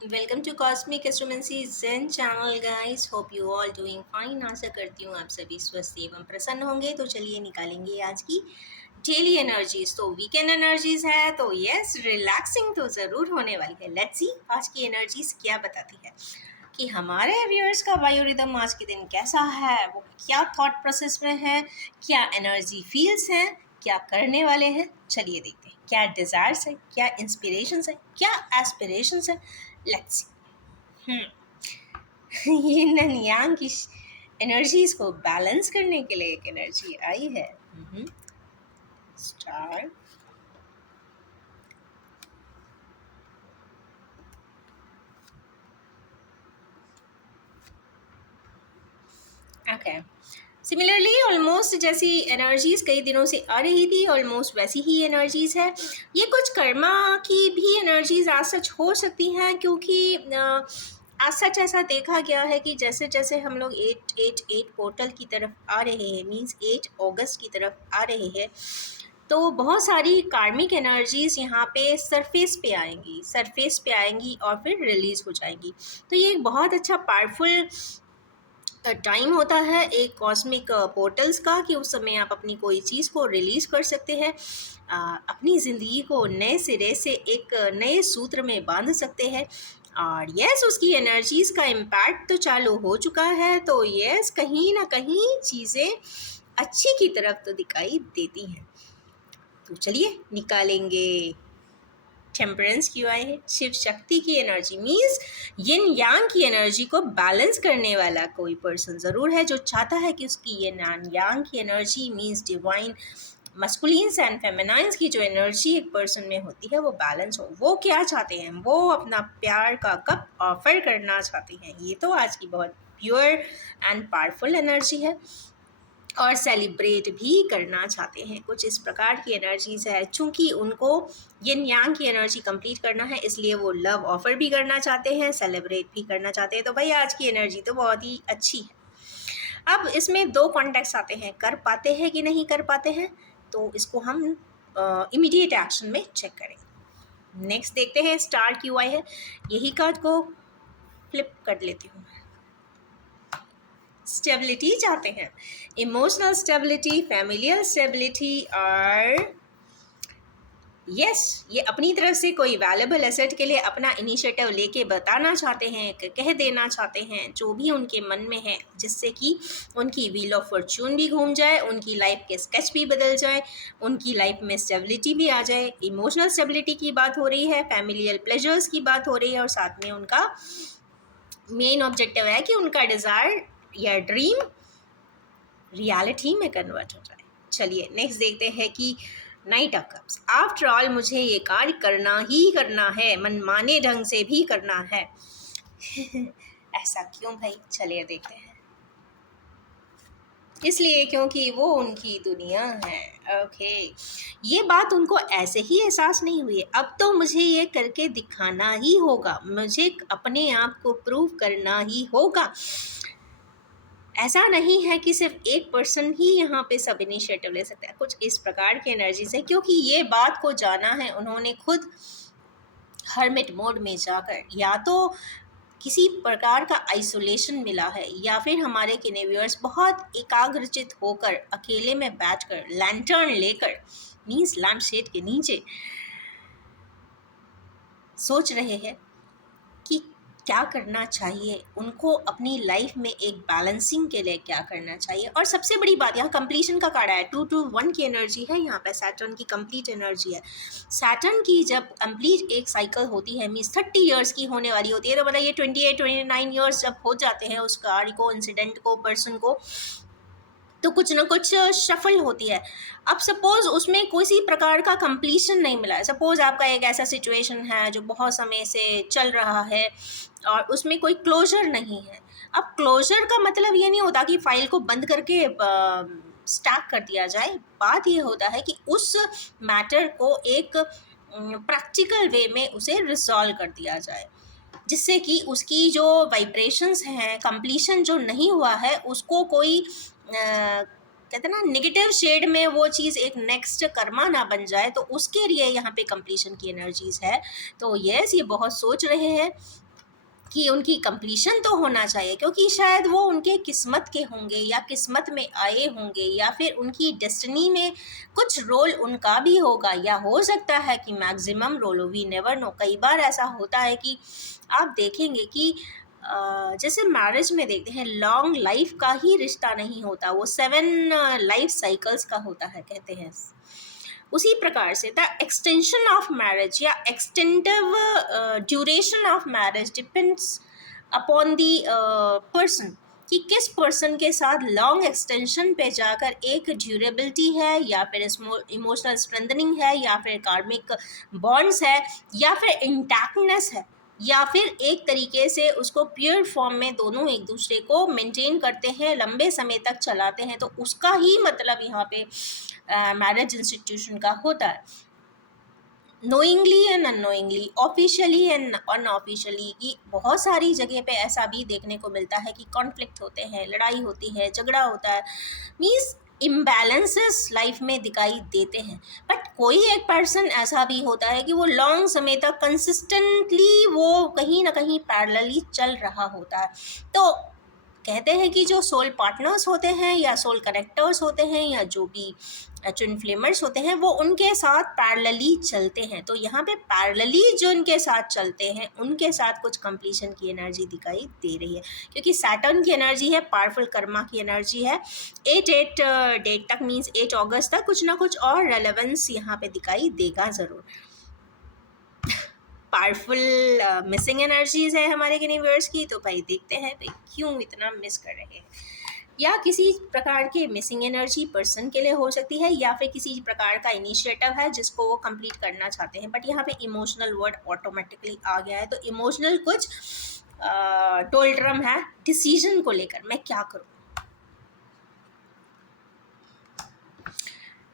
Welcome to cosmic astromancy zen channel guys. Hope you all doing fine. आशा करती हूँ आप सभी स्वस्थ एवं प्रसन्न होंगे। तो चलिए निकालेंगे आज की डेली एनर्जीज। तो वीकेंड एनर्जीज है तो यस, रिलैक्सिंग तो ज़रूर होने वाली है। लेट्स सी आज की एनर्जीज क्या बताती है कि हमारे व्यूअर्स का बायोरिदम आज के दिन कैसा है, वो क्या थॉट प्रोसेस में है, क्या एनर्जी फील्स हैं, क्या करने वाले हैं। चलिए देखते हैं क्या डिज़ायर्स है, क्या इंस्पिरेशंस है, क्या एस्पिरेशंस है। Let's see. ये नन यांग की एनर्जीज को बैलेंस करने के लिए एक एनर्जी आई है। स्टार। ओके, सिमिलरली ऑलमोस्ट जैसी एनर्जीज कई दिनों से आ रही थी, ऑलमोस्ट वैसी ही एनर्जीज है। ये कुछ कर्मा की भी एनर्जीज आज सच हो सकती हैं, क्योंकि आज सच ऐसा देखा गया है कि जैसे जैसे हम लोग 888 पोर्टल की तरफ आ रहे हैं, मींस 8 अगस्त की तरफ आ रहे हैं, तो बहुत सारी कार्मिक एनर्जीज यहाँ पे सरफेस पे आएंगी और फिर रिलीज हो जाएंगी। तो ये एक बहुत अच्छा पावरफुल टाइम होता है एक कॉस्मिक पोर्टल्स का, कि उस समय आप अपनी कोई चीज़ को रिलीज़ कर सकते हैं, अपनी ज़िंदगी को नए सिरे से एक नए सूत्र में बांध सकते हैं। और यस, उसकी एनर्जीज़ का इम्पैक्ट तो चालू हो चुका है। तो यस, कहीं ना कहीं चीज़ें अच्छी की तरफ तो दिखाई देती हैं। तो चलिए निकालेंगे टेम्परेंस क्यों आए हैं। शिव शक्ति की एनर्जी मीन्स यिन यांग की एनर्जी को बैलेंस करने वाला कोई पर्सन ज़रूर है, जो चाहता है कि उसकी ये यांग की एनर्जी मीन्स डिवाइन मस्कुलिन्स एंड फेमिनाइंस की जो एनर्जी एक पर्सन में होती है वो बैलेंस हो। वो क्या चाहते हैं, वो अपना प्यार का कप ऑफर करना चाहते हैं। ये तो आज की बहुत प्योर एंड पावरफुल एनर्जी है। और सेलिब्रेट भी करना चाहते हैं, कुछ इस प्रकार की एनर्जीज है। चूंकि उनको यिन यांग की एनर्जी कंप्लीट करना है, इसलिए वो लव ऑफर भी करना चाहते हैं, सेलिब्रेट भी करना चाहते हैं। तो भाई आज की एनर्जी तो बहुत ही अच्छी है। अब इसमें दो कॉन्टेक्स्ट आते हैं, कर पाते हैं कि नहीं कर पाते हैं, तो इसको हम इमीडिएट एक्शन में चेक करेंगे। नेक्स्ट देखते हैं स्टार क्यों आई है। यही कार्ड को फ्लिप कर लेती हूँ। स्टेबिलिटी चाहते हैं, इमोशनल स्टेबिलिटी, फैमिलियल स्टेबिलिटी, और यस, ये अपनी तरफ से कोई वैल्यूएबल एसेट के लिए अपना इनिशिएटिव लेके बताना चाहते हैं, कह देना चाहते हैं जो भी उनके मन में है, जिससे कि उनकी व्हील ऑफ फॉर्च्यून भी घूम जाए, उनकी लाइफ के स्केच भी बदल जाए, उनकी लाइफ में स्टेबिलिटी भी आ जाए। इमोशनल स्टेबिलिटी की बात हो रही है, फैमिलियल प्लेजर्स की बात हो रही है, और साथ में उनका मेन ऑब्जेक्टिव है कि उनका डिज़ायर या ड्रीम रियलिटी में कन्वर्ट हो जाए। चलिए नेक्स्ट देखते हैं कि night of cups. After all मुझे ये कार्य करना ही करना है, मनमाने ढंग से भी करना है। ऐसा क्यों भाई, चलिए देखते हैं। इसलिए क्योंकि वो उनकी दुनिया है। ओके, ये बात उनको ऐसे ही एहसास नहीं हुई है, अब तो मुझे ये करके दिखाना ही होगा, मुझे अपने आप को प्रूव करना ही होगा। ऐसा नहीं है कि सिर्फ एक पर्सन ही यहाँ पे सब इनिशिएटिव ले सकता है, कुछ इस प्रकार की एनर्जी से, क्योंकि ये बात को जाना है उन्होंने खुद हर्मिट मोड में जाकर, या तो किसी प्रकार का आइसोलेशन मिला है, या फिर हमारे किनेव्यूअर्स बहुत एकाग्रचित होकर अकेले में बैठकर लैंटर्न लेकर मीन्स लैम्प शेड के नीचे सोच रहे हैं कि क्या करना चाहिए उनको अपनी लाइफ में, एक बैलेंसिंग के लिए क्या करना चाहिए। और सबसे बड़ी बात, यहाँ कंप्लीशन का कार्ड है, 221 की एनर्जी है, यहाँ पे सैटर्न की कंप्लीट एनर्जी है। सैटर्न की जब कंप्लीट एक साइकिल होती है, मीन्स 30 ईयर्स की होने वाली होती है, तो बताइए 28-29 ईयर्स जब हो जाते हैं उस कार्य को, इंसिडेंट को, पर्सन को, तो कुछ ना कुछ शफल होती है। अब सपोज उसमें किसी प्रकार का कंप्लीशन नहीं मिला है, सपोज आपका एक ऐसा सिचुएशन है जो बहुत समय से चल रहा है और उसमें कोई क्लोजर नहीं है। अब क्लोजर का मतलब ये नहीं होता कि फाइल को बंद करके स्टैक कर दिया जाए, बात ये होता है कि उस मैटर को एक प्रैक्टिकल वे में उसे रिजॉल्व कर दिया जाए, जिससे कि उसकी जो वाइब्रेशंस हैं, कंप्लीशन जो नहीं हुआ है, उसको कोई कहते ना नेगेटिव शेड में वो चीज़ एक नेक्स्ट कर्मा ना बन जाए, तो उसके लिए यहाँ पे कंप्लीशन की एनर्जीज है। तो यस, ये बहुत सोच रहे हैं कि उनकी कंप्लीशन तो होना चाहिए, क्योंकि शायद वो उनके किस्मत के होंगे या किस्मत में आए होंगे, या फिर उनकी डेस्टिनी में कुछ रोल उनका भी होगा, या हो सकता है कि मैक्सिमम रोल हो, वी नेवर नो। कई बार ऐसा होता है कि आप देखेंगे कि जैसे मैरिज में देखते हैं लॉन्ग लाइफ का ही रिश्ता नहीं होता, वो 7 लाइफ साइकिल्स का होता है कहते हैं। उसी प्रकार से द एक्सटेंशन ऑफ मैरिज या एक्सटेंटिव duration of marriage depends upon the person, कि किस पर्सन के साथ लॉन्ग एक्सटेंशन पे जाकर एक ड्यूरेबिलिटी है, या फिर इमोशनल स्ट्रेंथनिंग है, या फिर कार्मिक बॉन्ड्स है, या फिर इंटैक्टनेस है, या फिर एक तरीके से उसको प्योर फॉर्म में दोनों एक दूसरे को मेंटेन करते हैं, लंबे समय तक चलाते हैं। तो उसका ही मतलब यहाँ पे मैरिज इंस्टीट्यूशन का होता है। Knowingly and unknowingly, officially and unofficially, की बहुत सारी जगह पे ऐसा भी देखने को मिलता है कि कॉन्फ्लिक्ट होते हैं, लड़ाई होती है, झगड़ा होता है, मीन्स इम्बैलेंसेस लाइफ में दिखाई देते हैं। बट कोई एक पर्सन ऐसा भी होता है कि वो लॉन्ग समय तक कंसिस्टेंटली वो कहीं ना कहीं पैरेलली चल रहा होता है। तो कहते हैं कि जो सोल पार्टनर्स होते हैं या सोल कनेक्टर्स होते हैं या जो भी ट्विन फ्लेमर्स होते हैं वो उनके साथ पैरेलली चलते हैं। तो यहाँ पे पैरेलली जो उनके साथ चलते हैं उनके साथ कुछ कंप्लीशन की एनर्जी दिखाई दे रही है, क्योंकि सैटर्न की एनर्जी है, पावरफुल कर्मा की एनर्जी है। 8 डेट तक मीन्स 8 अगस्त तक कुछ ना कुछ और रेलेवेंस यहाँ पे दिखाई देगा ज़रूर। पावरफुल मिसिंग एनर्जीज है हमारे यूनिवर्स की, तो भाई देखते हैं भाई क्यों इतना मिस कर रहे हैं। या किसी प्रकार के मिसिंग एनर्जी पर्सन के लिए हो सकती है, या फिर किसी प्रकार का इनिशिएटिव है जिसको वो कंप्लीट करना चाहते हैं, बट यहाँ पे इमोशनल वर्ड ऑटोमेटिकली आ गया है। तो इमोशनल कुछ टोल्ड्रम है डिसीजन को लेकर, मैं क्या करूँ।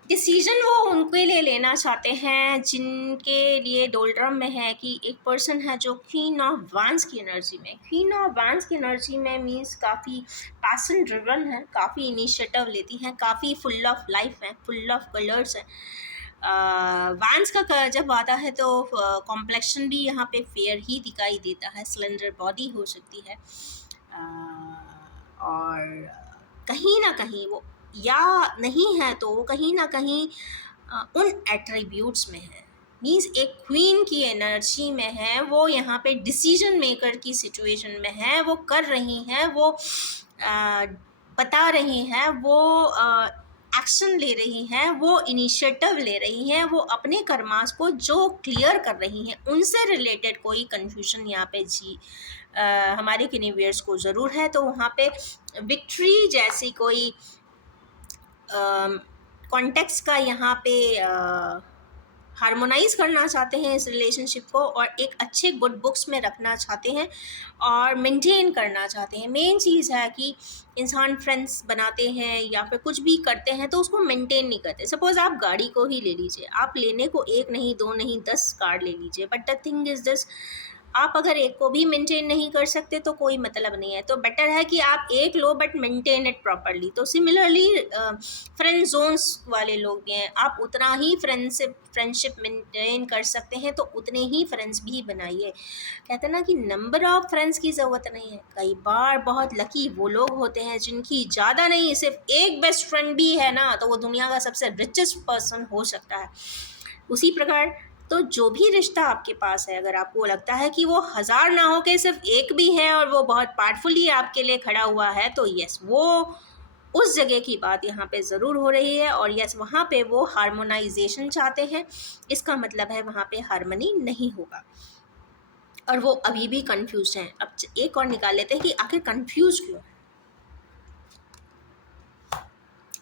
डिसीजन वो उनके लिए लेना चाहते हैं जिनके लिए डोल्ड्रम में है कि एक पर्सन है जो क्वीन ऑफ वांस की एनर्जी में, क्वीन ऑफ वांस की एनर्जी में मीन्स काफ़ी पैशन ड्रिवन है, काफ़ी इनिशिएटिव लेती हैं, काफ़ी फुल ऑफ लाइफ है, फुल ऑफ कलर्स है। वांस का जब आता है तो कॉम्प्लेक्शन भी यहाँ पे फेयर ही दिखाई देता है, स्लेंडर बॉडी हो सकती है, और कहीं ना कहीं वो या नहीं है तो वो कहीं ना कहीं उन एट्रीब्यूट्स में है, मीन्स एक क्वीन की एनर्जी में है, वो यहाँ पे डिसीजन मेकर की सिचुएशन में है, वो कर रही हैं, वो बता रही हैं, वो एक्शन ले रही हैं, वो इनिशिएटिव ले रही हैं, वो अपने कर्मास को जो क्लियर कर रही हैं उनसे रिलेटेड कोई कन्फ्यूजन यहाँ पे हमारे यूनिवर्स को ज़रूर है। तो वहाँ पे विक्ट्री जैसी कोई कॉन्टेक्स्ट का यहाँ पे हार्मोनाइज़ करना चाहते हैं इस रिलेशनशिप को, और एक अच्छे गुड बुक्स में रखना चाहते हैं और मेंटेन करना चाहते हैं। मेन चीज़ है कि इंसान फ्रेंड्स बनाते हैं या फिर कुछ भी करते हैं तो उसको मेंटेन नहीं करते। सपोज़ आप गाड़ी को ही ले लीजिए, आप लेने को 1 नहीं 2 नहीं 10 कार ले लीजिए, but the thing is this, आप अगर एक को भी मेंटेन नहीं कर सकते तो कोई मतलब नहीं है। तो बेटर है कि आप एक लो बट मेंटेन इट प्रॉपरली। तो सिमिलरली फ्रेंड जोन्स वाले लोग भी हैं, आप उतना ही फ्रेंडशिप मेंटेन कर सकते हैं तो उतने ही फ्रेंड्स भी बनाइए। कहते हैं ना कि नंबर ऑफ फ्रेंड्स की ज़रूरत नहीं है, कई बार बहुत लकी वो लोग होते हैं जिनकी ज़्यादा नहीं सिर्फ एक बेस्ट फ्रेंड भी है ना, तो वो दुनिया का सबसे रिचेस्ट पर्सन हो सकता है। उसी प्रकार तो जो भी रिश्ता आपके पास है, अगर आपको लगता है कि वो 1000 ना हो के सिर्फ एक भी है और वो बहुत पावरफुली आपके लिए खड़ा हुआ है, तो यस वो उस जगह की बात यहाँ पे ज़रूर हो रही है, और यस वहाँ पे वो हार्मोनाइजेशन चाहते हैं। इसका मतलब है वहाँ पे हार्मनी नहीं होगा और वो अभी भी कंफ्यूज हैं। अब एक और निकाल लेते हैं कि आखिर कंफ्यूज क्यों है।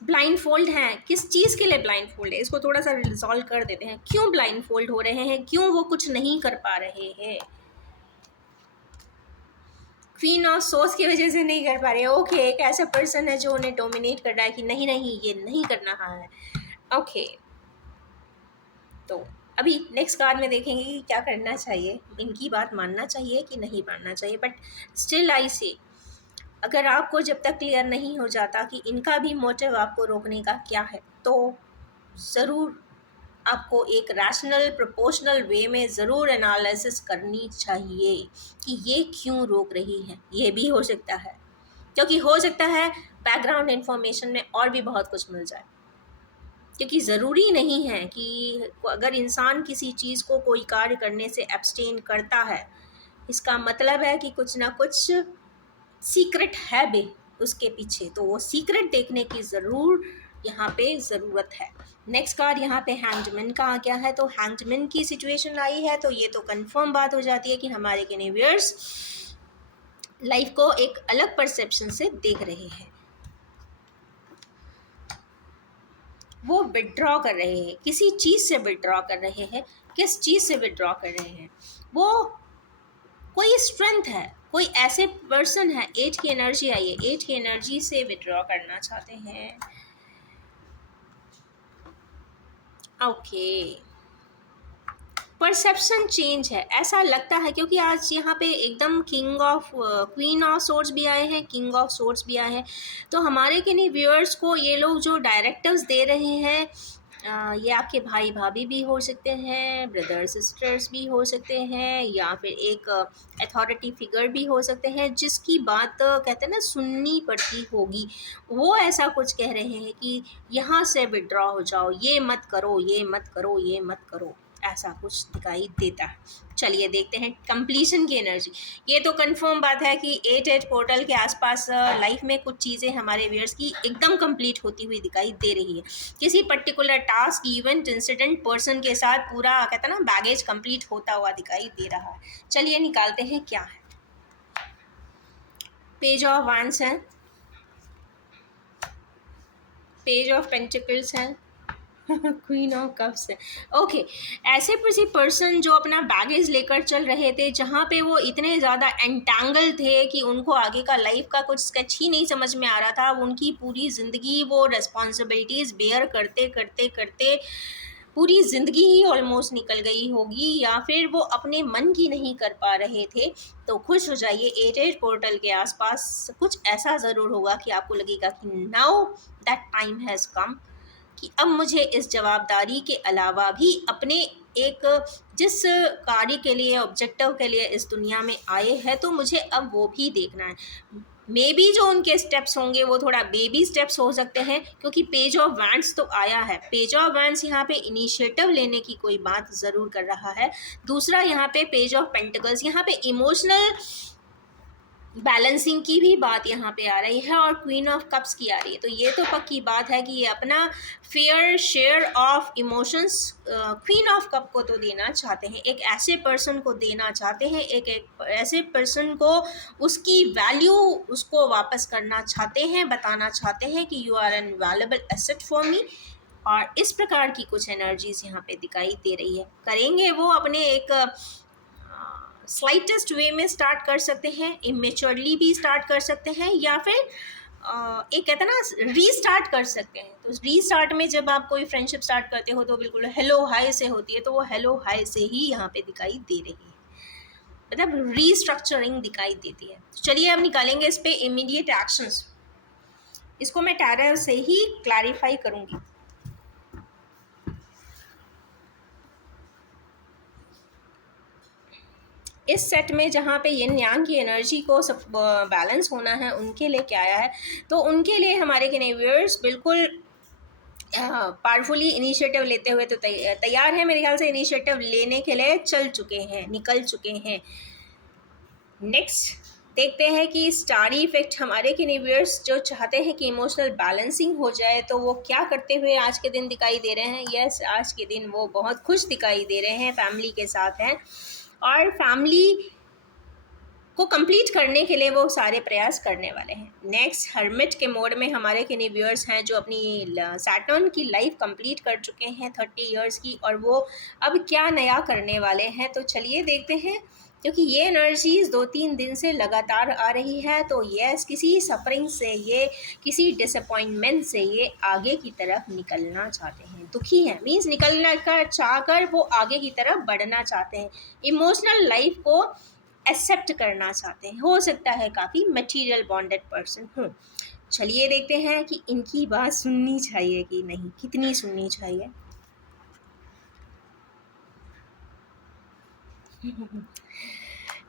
ब्लाइंड फोल्ड हैं, किस चीज़ के लिए ब्लाइंड फोल्ड है, इसको थोड़ा सा रिजॉल्व कर देते हैं। क्यों ब्लाइंड फोल्ड हो रहे हैं, क्यों वो कुछ नहीं कर पा रहे हैं। क्वीन ऑफ सोर्स की वजह से नहीं कर पा रहे हैं। ओके, एक ऐसा पर्सन है जो उन्हें डोमिनेट कर रहा है कि नहीं नहीं ये नहीं करना है। ओके, तो अभी नेक्स्ट कार्ड में देखेंगे कि क्या करना चाहिए, इनकी बात मानना चाहिए कि नहीं मानना चाहिए। बट स्टिल आई से अगर आपको जब तक क्लियर नहीं हो जाता कि इनका भी मोटिव आपको रोकने का क्या है, तो ज़रूर आपको एक रैशनल प्रोपोर्शनल वे में ज़रूर एनालिसिस करनी चाहिए कि ये क्यों रोक रही है। ये भी हो सकता है, क्योंकि हो सकता है बैकग्राउंड इंफॉर्मेशन में और भी बहुत कुछ मिल जाए। क्योंकि ज़रूरी नहीं है कि अगर इंसान किसी चीज़ को कोई कार्य करने से एब्सटेन करता है, इसका मतलब है कि कुछ ना कुछ सीक्रेट है भी उसके पीछे, तो वो सीक्रेट देखने की ज़रूर यहाँ पे ज़रूरत है। नेक्स्ट कार्ड यहाँ पे हैंग्डमैन का आ गया है, तो हैंग्डमैन की सिचुएशन आई है, तो ये तो कंफर्म बात हो जाती है कि हमारे कैनिवियर्स लाइफ को एक अलग परसेप्शन से देख रहे हैं। वो विड्रॉ कर रहे हैं, किसी चीज़ से विड्रॉ कर रहे हैं। किस चीज़ से विड्रॉ कर रहे हैं? वो कोई स्ट्रेंथ है, कोई ऐसे पर्सन है। 8 की एनर्जी आई है, 8 की एनर्जी से विड्रॉ करना चाहते हैं। ओके, परसेप्शन चेंज है ऐसा लगता है, क्योंकि आज यहाँ पे एकदम क्वीन ऑफ सोर्ड्स भी आए हैं, किंग ऑफ सोर्ड्स भी आए हैं। तो हमारे किन्हीं व्यूअर्स को ये लोग जो डायरेक्टिव्स दे रहे हैं, ये आपके भाई भाभी भी हो सकते हैं, ब्रदर सिस्टर्स भी हो सकते हैं, या फिर एक अथॉरिटी फिगर भी हो सकते हैं जिसकी बात कहते हैं ना सुननी पड़ती होगी। वो ऐसा कुछ कह रहे हैं कि यहाँ से विड्रॉ हो जाओ, ये मत करो, ये मत करो, ये मत करो, ऐसा कुछ दिखाई देता है। चलिए देखते हैं कंप्लीशन की एनर्जी। ये तो कंफर्म बात है कि 8 पोर्टल के आसपास लाइफ में कुछ चीज़ें हमारे व्यूअर्स की एकदम कंप्लीट होती हुई दिखाई दे रही है। किसी particular task, event, incident, person के साथ पूरा कहते हैं ना बैगेज कंप्लीट होता हुआ दिखाई दे रहा है। चलिए निकालते हैं क्या है। पेज ऑफ वैंड्स है, पेज ऑफ पेंटिकल्स है, क्वीन ऑफ कप्स है। ओके, ऐसे किसी पर्सन जो अपना बैगेज लेकर चल रहे थे, जहाँ पे वो इतने ज़्यादा एंटैंगल थे कि उनको आगे का लाइफ का कुछ स्केच ही नहीं समझ में आ रहा था। उनकी पूरी ज़िंदगी वो रिस्पॉन्सिबिलिटीज़ बेयर करते करते करते पूरी ज़िंदगी ही ऑलमोस्ट निकल गई होगी, या फिर वो अपने मन की नहीं कर पा रहे थे। तो खुश हो जाइए, 8 पोर्टल के आसपास कुछ ऐसा ज़रूर होगा कि आपको लगेगा कि now that time has come, कि अब मुझे इस जवाबदारी के अलावा भी अपने एक जिस कार्य के लिए, ऑब्जेक्टिव के लिए इस दुनिया में आए हैं, तो मुझे अब वो भी देखना है। मे बी जो उनके स्टेप्स होंगे वो थोड़ा बेबी स्टेप्स हो सकते हैं, क्योंकि पेज ऑफ वैंड्स तो आया है। पेज ऑफ वैंड्स यहाँ पे इनिशिएटिव लेने की कोई बात ज़रूर कर रहा है। दूसरा यहाँ पे पेज ऑफ पेंटिकल्स, यहाँ पे इमोशनल बैलेंसिंग की भी बात यहाँ पे आ रही है, और क्वीन ऑफ कप्स की आ रही है। तो ये तो पक्की बात है कि ये अपना fair share of emotions queen of cup को तो देना चाहते हैं, एक ऐसे पर्सन को देना चाहते हैं, एक ऐसे पर्सन को उसकी वैल्यू उसको वापस करना चाहते हैं, बताना चाहते हैं कि you are an valuable asset for me. और इस प्रकार की कुछ एनर्जीज यहाँ पे दिखाई दे रही है। करेंगे वो अपने एक स्लाइटेस्ट वे में स्टार्ट कर सकते हैं, इमेच्योरली भी स्टार्ट कर सकते हैं, या फिर एक कहते हैं ना रीस्टार्ट कर सकते हैं। तो रीस्टार्ट में जब आप कोई फ्रेंडशिप स्टार्ट करते हो तो बिल्कुल हेलो हाय से होती है, तो वो हेलो हाय से ही यहाँ पे दिखाई दे रही है, मतलब रीस्ट्रक्चरिंग दिखाई देती है। तो चलिए अब निकालेंगे इस पे इमीडिएट एक्शंस। इसको मैं टैरो से ही क्लैरिफाई करूँगी। इस सेट में जहाँ पे यिन यांग की एनर्जी को सब बैलेंस होना है, उनके लिए क्या आया है, तो उनके लिए हमारे कैनिवियर्स बिल्कुल पावरफुली इनिशिएटिव लेते हुए तो तैयार है। मेरे ख्याल से इनिशिएटिव लेने के लिए चल चुके हैं, निकल चुके हैं। नेक्स्ट देखते हैं कि स्टारी इफेक्ट हमारे कैनिवियर्स जो चाहते हैं कि इमोशनल बैलेंसिंग हो जाए, तो वो क्या करते हुए आज के दिन दिखाई दे रहे हैं। यस, आज के दिन वो बहुत खुश दिखाई दे रहे हैं, फैमिली के साथ हैं, और फैमिली को कंप्लीट करने के लिए वो सारे प्रयास करने वाले हैं। नेक्स्ट हर्मिट के मोड में हमारे किन्हीं व्यूअर्स हैं जो अपनी सैटर्न की लाइफ कंप्लीट कर चुके हैं 30 इयर्स की, और वो अब क्या नया करने वाले हैं। तो चलिए देखते हैं, क्योंकि ये एनर्जीज 2-3 दिन से लगातार आ रही है। तो यस, किसी सफरिंग से, ये किसी डिसअपॉइंटमेंट से ये आगे की तरफ निकलना चाहते हैं, दुखी हैं, मीन्स निकलना कर चाहकर वो आगे की तरफ बढ़ना चाहते हैं, इमोशनल लाइफ को एक्सेप्ट करना चाहते हैं। हो सकता है काफ़ी मटेरियल बॉन्डेड पर्सन हो। चलिए देखते हैं कि इनकी बात सुननी चाहिए कि नहीं, कितनी सुननी चाहिए।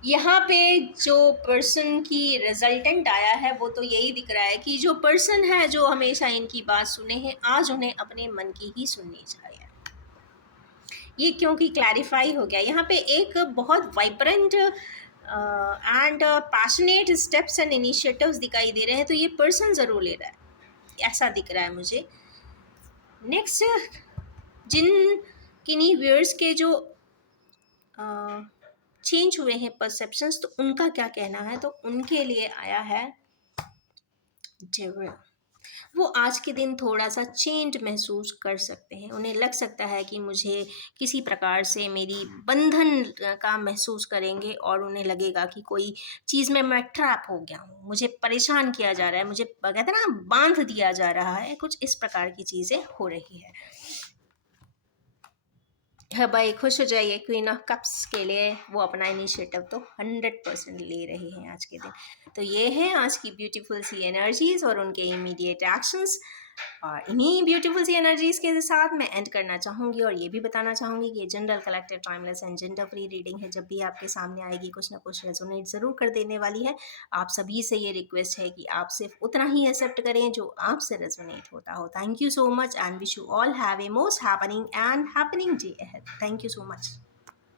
यहाँ पे जो पर्सन की रिजल्टेंट आया है वो तो यही दिख रहा है कि जो पर्सन है जो हमेशा इनकी बात सुने हैं, आज उन्हें अपने मन की ही सुननी चाहिए। ये क्योंकि क्लैरिफाई हो गया यहाँ पे एक बहुत vibrant and passionate steps and initiatives दिखाई दे रहे हैं, तो ये पर्सन ज़रूर ले रहा है, ऐसा दिख रहा है मुझे। नेक्स्ट, जिन किन्हीं व्यूअर्स के जो चेंज हुए हैं परसेप्शंस, तो उनका क्या कहना है, तो उनके लिए आया है डेविल। वो आज के दिन थोड़ा सा चेंज महसूस कर सकते हैं, उन्हें लग सकता है कि मुझे किसी प्रकार से मेरी बंधन का महसूस करेंगे और उन्हें लगेगा कि कोई चीज़ में मैं ट्रैप हो गया हूँ, मुझे परेशान किया जा रहा है, मुझे कहते हैं ना बांध दिया जा रहा है, कुछ इस प्रकार की चीज़ें हो रही है। हाँ भाई, खुश हो जाइए, क्वीन ऑफ कप्स के लिए वो अपना इनिशिएटिव तो 100% ले रहे हैं आज के दिन। तो ये है आज की ब्यूटीफुल सी एनर्जीज और उनके इमीडिएट एक्शंस, और इन्हीं ब्यूटीफुल सी एनर्जीज के साथ मैं एंड करना चाहूँगी और ये भी बताना चाहूँगी कि ये general collective timeless and gender free reading है। जब भी आपके सामने आएगी कुछ ना कुछ रेजोनेट ज़रूर कर देने वाली है। आप सभी से ये रिक्वेस्ट है कि आप सिर्फ उतना ही एक्सेप्ट करें जो आपसे रेजोनेट होता हो। Thank you so much and wish you all have a most happening and happening day ahead. Thank you so much.